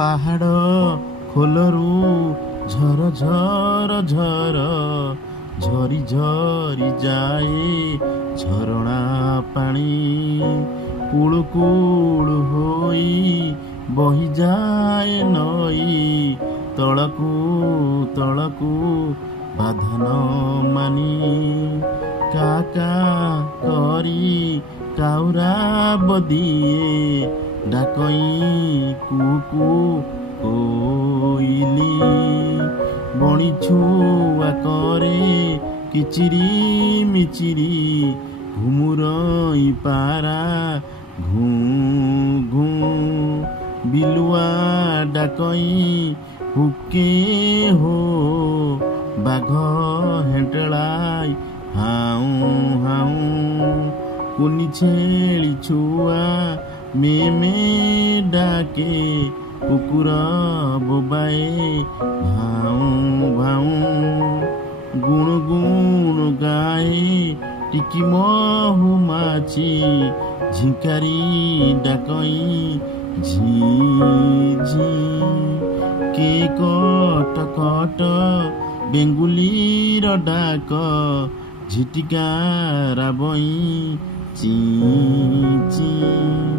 ପାହାଡ଼ ଖୋଲରୁ ଝର ଝର ଝର ଝରି ଝରି ଯାଏ ଝରଣା ପାଣି କୁଳୁ କୁଳୁ ହୋଇ ବହିଯାଏ ନଈ ତଳକୁ ତଳକୁ ବାଧା ନ ମାନି କା କା କରି କାଉରା ବଦିଏ ଡାକଇ କୁକୁ କୋଇଲି ବଣି ଛୁଆ କରେ କିଚିରି ମିଚିରି ଘୁମୁରଇ ପାରା ଘୁଁ ଘୁଁ ବିଲୁଆ ଡାକଇ ହୁକେ ହୋ ବାଘ ହେଣ୍ଟଳାଇ ହାଉଁ ହାଉଁ କୁନି ଛେଳି ଛୁଆ ମେ ମେ ଡାକେ କୁକୁର ବୋବାଏ ଭାଉଁ ଭାଉଁ ଗୁଣୁ ଗୁଣୁ ଗାଏ ଟିକି ମହୁମାଛି ଝିଙ୍କାରି ଡାକଇ ଝି ଝି କେ କଟ କଟ ବେଙ୍ଗୁଲିର ଡାକ ଝିଟିକା ରାବଇ ଚି ଚି।